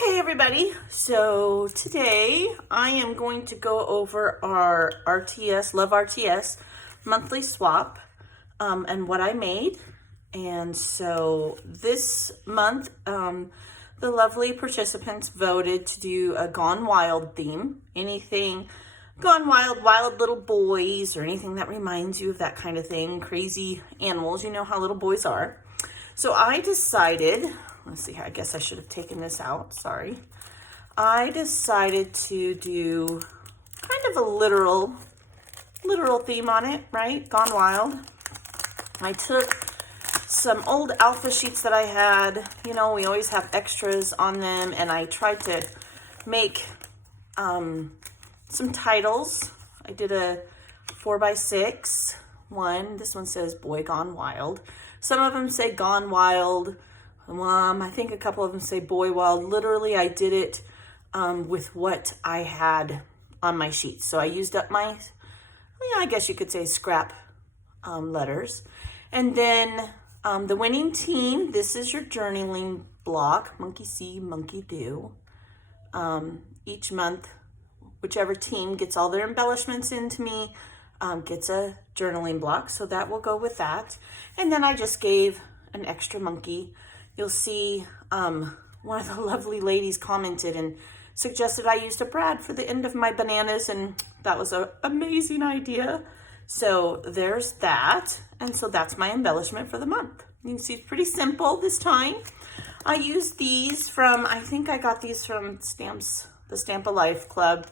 Okay, everybody, so today I am going to go over our RTS, Love RTS monthly swap and what I made. And so this month, the lovely participants voted to do a Gone Wild theme. Anything Gone Wild, wild little boys, or anything that reminds you of that kind of thing. Crazy animals, you know how little boys are. So I decided, let's see here, I guess I should have taken this out, sorry. I decided to do kind of a literal theme on it, right? Gone Wild. I took some old alpha sheets that I had, you know, we always have extras on them, and I tried to make some titles. I did a 4x6 one. This one says Boy Gone Wild. Some of them say Gone Wild. I think a couple of them say Boy Wild. Literally, I did it with what I had on my sheets. So I used up my, I guess you could say scrap letters. And then the winning team, this is your journaling block, monkey see, monkey do. Each month, whichever team gets all their embellishments into me, gets a journaling block, so that will go with that. And then I just gave an extra monkey. You'll see one of the lovely ladies commented and suggested I used a brad for the end of my bananas, and that was an amazing idea. So there's that, and so that's my embellishment for the month. You can see it's pretty simple this time. I used these from, I think I got these from the Stamp a Life Club.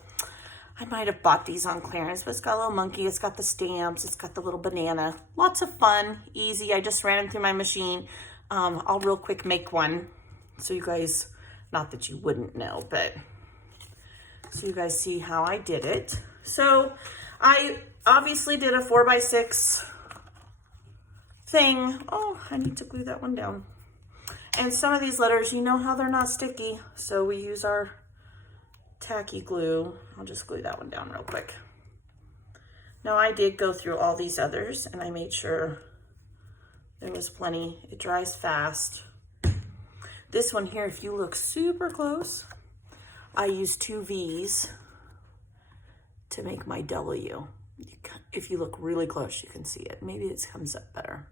I might have bought these on clearance, but it's got a little monkey, it's got the stamps, it's got the little banana. Lots of fun, easy. I just ran them through my machine. I'll real quick make one so you guys, not that you wouldn't know, but so you guys see how I did it. So I obviously did a 4x6 thing. Oh, I need to glue that one down. And some of these letters, you know how they're not sticky, so we use our tacky glue. I'll just glue that one down real quick. Now I did go through all these others and I made sure there was plenty. It dries fast. This one here, if you look super close, I used 2 V's to make my W. If you look really close, you can see it. Maybe it comes up better.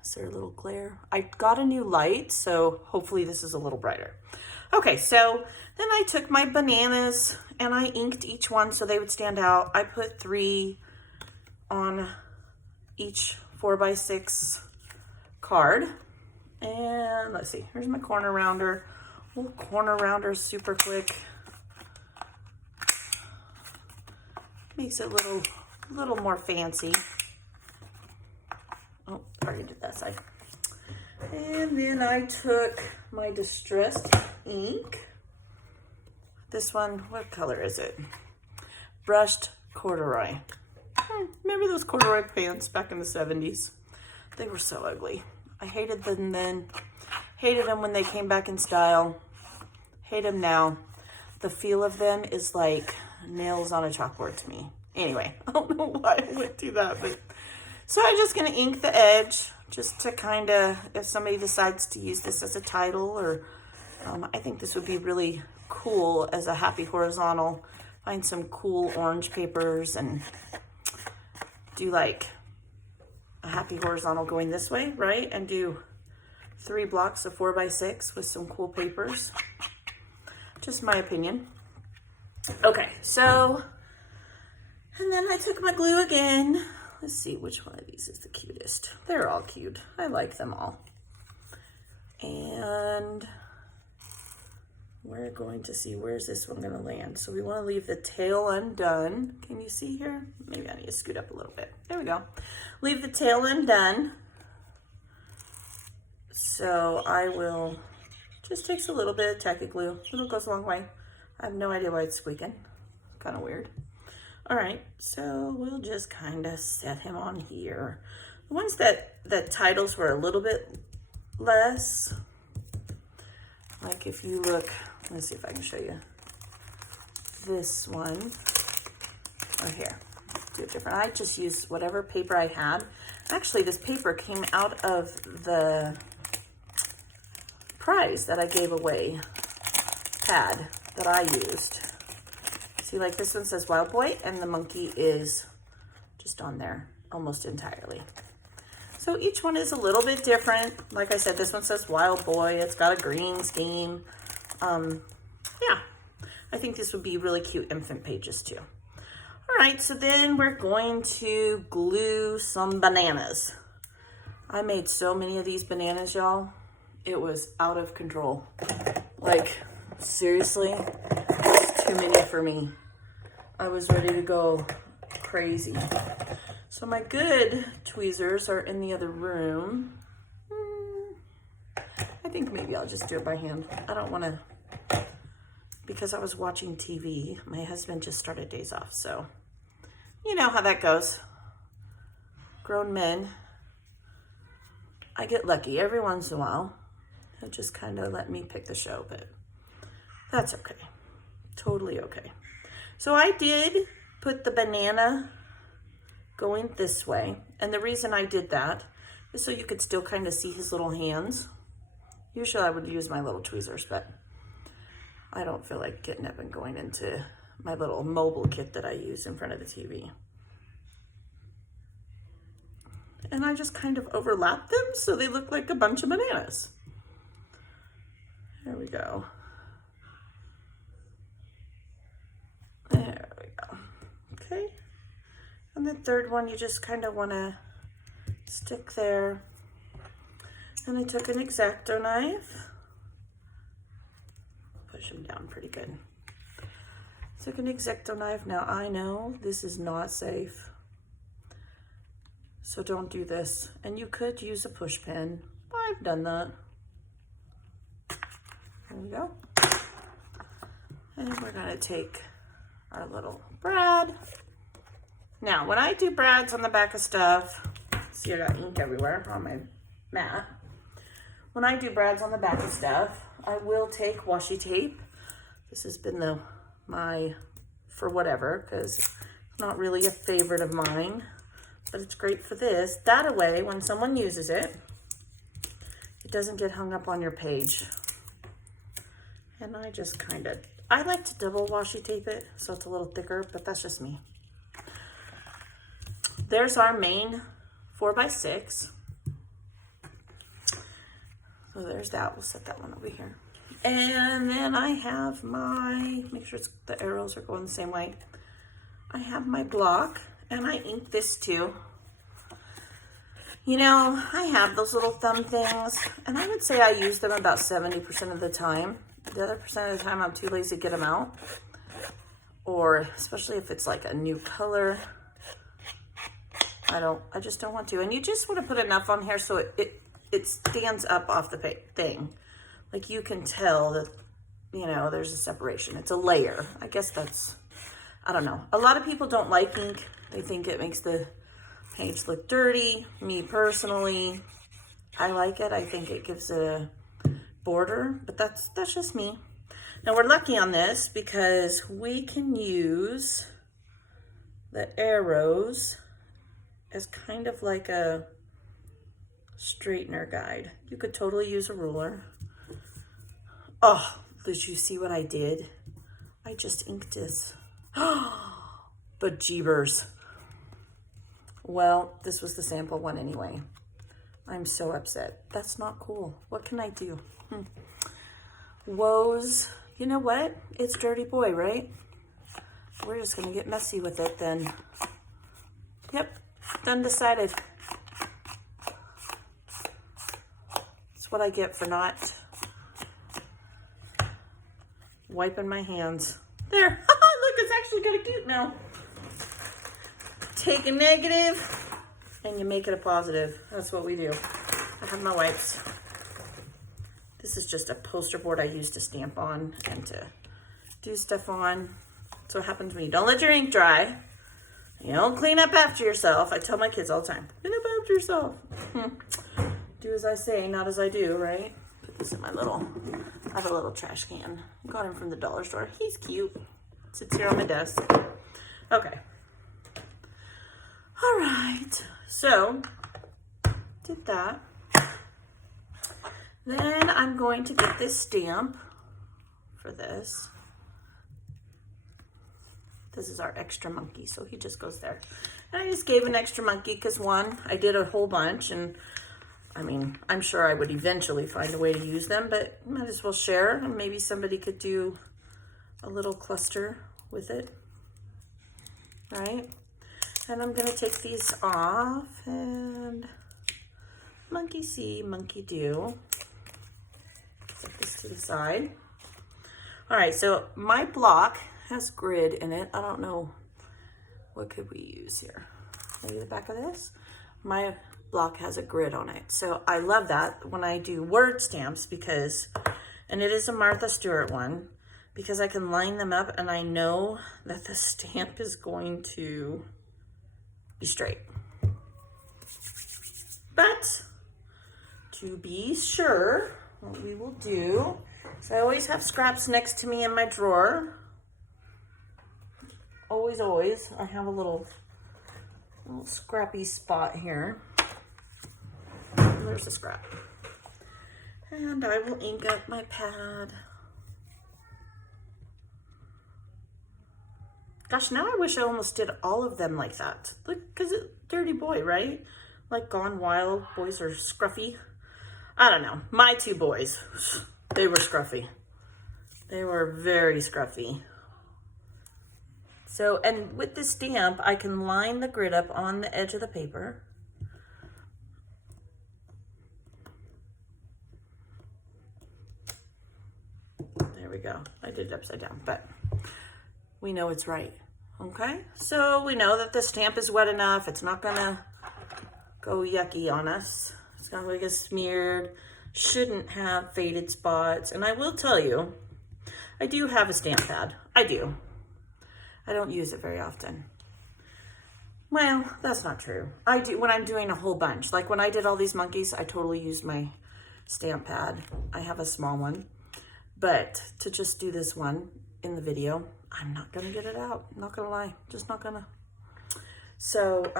Is there a little glare? I got a new light, so hopefully this is a little brighter. Okay, so then I took my bananas and I inked each one so they would stand out. I put 3 on each 4x6 card. And let's see, here's my corner rounder. Little corner rounder super quick. Makes it a little more fancy. Oh, already did that side. And then I took my distressed ink. This one, what color is it? Brushed corduroy. Remember those corduroy pants back in the 70s? They were so ugly. I hated them then. Hated them when they came back in style. Hate them now. The feel of them is like nails on a chalkboard to me. Anyway, I don't know why I went through that, but so I'm just going to ink the edge just to kind of, if somebody decides to use this as a title, or I think this would be really cool as a happy horizontal. Find some cool orange papers and do like a happy horizontal going this way, right? And do 3 blocks of 4x6 with some cool papers. Just my opinion. Okay, so, and then I took my glue again. Let's see which one of these is the cutest. They're all cute. I like them all. And we're going to see, where's this one going to land? So we want to leave the tail undone. Can you see here? Maybe I need to scoot up a little bit. There we go. Leave the tail undone. So I will, just takes a little bit of tacky glue. It'll goes a long way. I have no idea why it's squeaking. Kind of weird. All right, so we'll just kind of set him on here. The ones that titles were a little bit less, like if you look, let's see if I can show you this one right here. Do it different. I just used whatever paper I had. Actually, this paper came out of the prize that I gave away pad that I used. See, like this one says Wild Boy, and the monkey is just on there almost entirely. So each one is a little bit different. Like I said, this one says Wild Boy. It's got a green scheme. Yeah, I think this would be really cute infant pages too. All right, so then we're going to glue some bananas. I made so many of these bananas, y'all. It was out of control. Like, seriously, it's too many for me. I was ready to go crazy. So my good tweezers are in the other room. I think maybe I'll just do it by hand. I don't want to, because I was watching TV. My husband just started days off, so you know how that goes. Grown men. I get lucky every once in a while. He'll just kind of let me pick the show, but that's okay. Totally okay. So I did put the banana going this way. And the reason I did that is so you could still kind of see his little hands. Usually I would use my little tweezers, but I don't feel like getting up and going into my little mobile kit that I use in front of the TV. And I just kind of overlap them so they look like a bunch of bananas. There we go. There we go. Okay. And the third one, you just kind of want to stick there. And I took an X-Acto knife. Push them down pretty good. Took an X-Acto knife. Now I know this is not safe, so don't do this. And you could use a push pin. I've done that. There we go. And we're gonna take our little brad. Now, when I do brads on the back of stuff, see I got ink everywhere on my mat. When I do brads on the back of stuff, I will take washi tape. This has been my for whatever, because it's not really a favorite of mine, but it's great for this. That way, when someone uses it, it doesn't get hung up on your page. And I just kind of, I like to double washi tape it so it's a little thicker, but that's just me. There's our main 4x6. So there's that. We'll set that one over here. And then I have my, make sure the arrows are going the same way. I have my block, and I ink this too. You know, I have those little thumb things, and I would say I use them about 70% of the time. The other percent of the time I'm too lazy to get them out. Or especially if it's like a new color. I just don't want to. And you just want to put enough on here so it stands up off the thing. Like you can tell that, you know, there's a separation. It's a layer. I guess that's, I don't know. A lot of people don't like ink. They think it makes the page look dirty. Me personally, I like it. I think it gives it a border, but that's just me. Now we're lucky on this because we can use the arrows as kind of like a straightener guide. You could totally use a ruler. Oh, did you see what I did? I just inked this. But jeebers. Well, this was the sample one anyway. I'm so upset. That's not cool. What can I do? Woes. You know what? It's Dirty Boy, right? We're just gonna get messy with it then. Yep, done decided. That's what I get for not wiping my hands. There, look, it's actually kind of cute now. Take a negative and you make it a positive. That's what we do. I have my wipes. This is just a poster board I use to stamp on and to do stuff on. So what happens when you don't let your ink dry. You don't clean up after yourself. I tell my kids all the time, clean up after yourself. Do as I say, not as I do, right? Put this in my little, I have a little trash can. Got him from the dollar store. He's cute. Sits here on my desk. Okay. All right. So, did that. Then I'm going to get this stamp for this. This is our extra monkey, so he just goes there. And I just gave an extra monkey because one, I did a whole bunch, and I mean, I'm sure I would eventually find a way to use them, but might as well share, and maybe somebody could do a little cluster with it, right? And I'm gonna take these off and monkey see, monkey do. Set this to the side. All right, so my block has grid in it. I don't know, what could we use here? Maybe the back of this? My block has a grid on it. So I love that when I do word stamps because, and it is a Martha Stewart one, because I can line them up and I know that the stamp is going to be straight. But to be sure, what we will do is I always have scraps next to me in my drawer. Always, I have a little scrappy spot here. There's a scrap. And I will ink up my pad. Gosh, now I wish I almost did all of them like that. Look, because it's Dirty Boy, right? Like Gone Wild, boys are scruffy. I don't know. My two boys, they were scruffy. They were very scruffy. So, and with this stamp, I can line the grid up on the edge of the paper. There we go. I did it upside down, but we know it's right. Okay, so we know that the stamp is wet enough. It's not gonna go yucky on us. It's not gonna get smeared. Shouldn't have faded spots. And I will tell you, I do have a stamp pad. I do. I don't use it very often. Well, that's not true. I do when I'm doing a whole bunch. Like when I did all these monkeys, I totally used my stamp pad. I have a small one. But to just do this one in the video, I'm not gonna get it out. I'm not gonna lie, just not gonna. So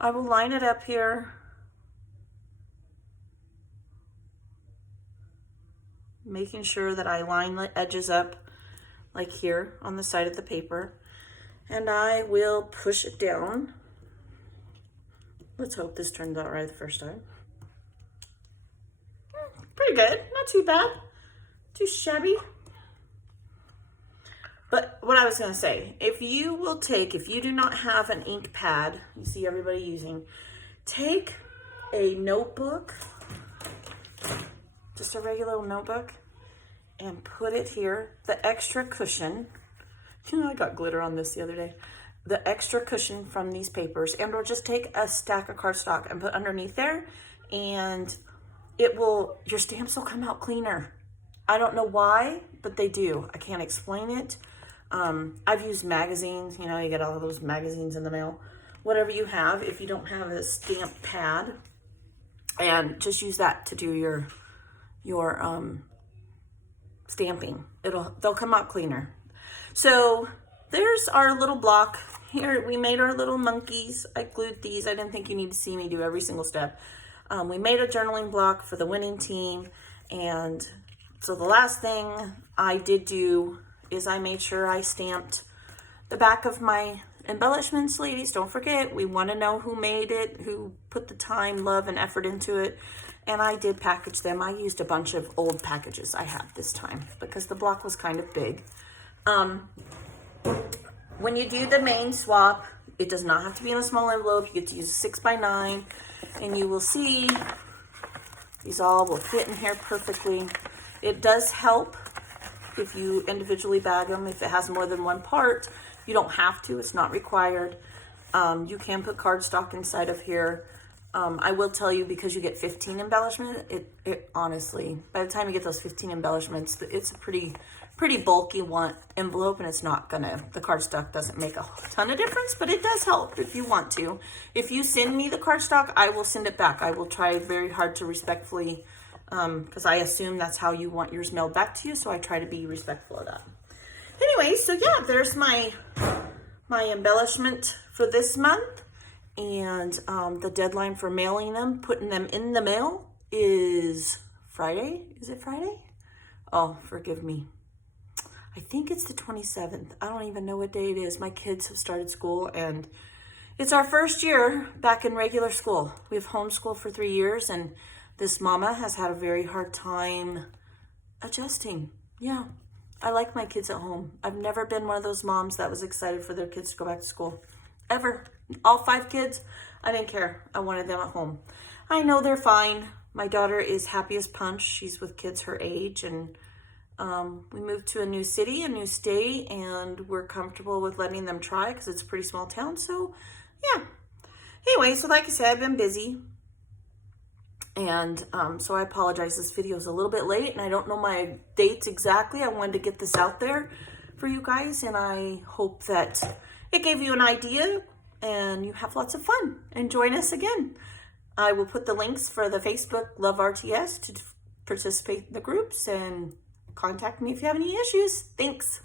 I will line it up here. Making sure that I line the edges up like here on the side of the paper. And I will push it down. Let's hope this turns out right the first time. Pretty good, not too bad, too shabby. But what I was gonna say, if you do not have an ink pad, you see everybody using, take a notebook, just a regular notebook, and put it here, the extra cushion. You know, I got glitter on this the other day. The extra cushion from these papers, and or just take a stack of cardstock and put underneath there, and your stamps will come out cleaner. I don't know why, but they do. I can't explain it. I've used magazines, you know, you get all of those magazines in the mail. Whatever you have, if you don't have a stamp pad, and just use that to do your stamping. They'll come out cleaner. So there's our little block. Here we made our little monkeys. I glued these. I didn't think you need to see me do every single step. We made a journaling block for the winning team. And so the last thing I did do is I made sure I stamped the back of my embellishments, ladies. Don't forget, we want to know who made it, who put the time, love, and effort into it. And I did package them. I used a bunch of old packages I had this time because the block was kind of big. When you do the main swap, it does not have to be in a small envelope. You get to use a 6x9, and you will see these all will fit in here perfectly. It does help if you individually bag them. If it has more than one part, you don't have to. It's not required. You can put cardstock inside of here. I will tell you, because you get 15 embellishments, it honestly, by the time you get those 15 embellishments, it's a pretty bulky envelope, and it's not gonna, the cardstock doesn't make a ton of difference, but it does help if you want to. If you send me the cardstock, I will send it back. I will try very hard to respectfully, because I assume that's how you want yours mailed back to you, so I try to be respectful of that. Anyway, so yeah, there's my embellishment for this month. And the deadline for mailing them, putting them in the mail, is Friday. Is it Friday? Oh, forgive me. I think it's the 27th. I don't even know what day it is. My kids have started school, and it's our first year back in regular school. We've homeschooled for 3 years, and this mama has had a very hard time adjusting. Yeah, I like my kids at home. I've never been one of those moms that was excited for their kids to go back to school. Ever. All 5 kids, I didn't care. I wanted them at home. I know they're fine. My daughter is happy as punch. She's with kids her age, and we moved to a new city, a new state, and we're comfortable with letting them try because it's a pretty small town. So, yeah. Anyway, so like I said, I've been busy. And so I apologize. This video is a little bit late, and I don't know my dates exactly. I wanted to get this out there for you guys, and I hope that it gave you an idea and you have lots of fun. And join us again. I will put the links for the Facebook Love RTS to participate in the groups, and contact me if you have any issues. Thanks.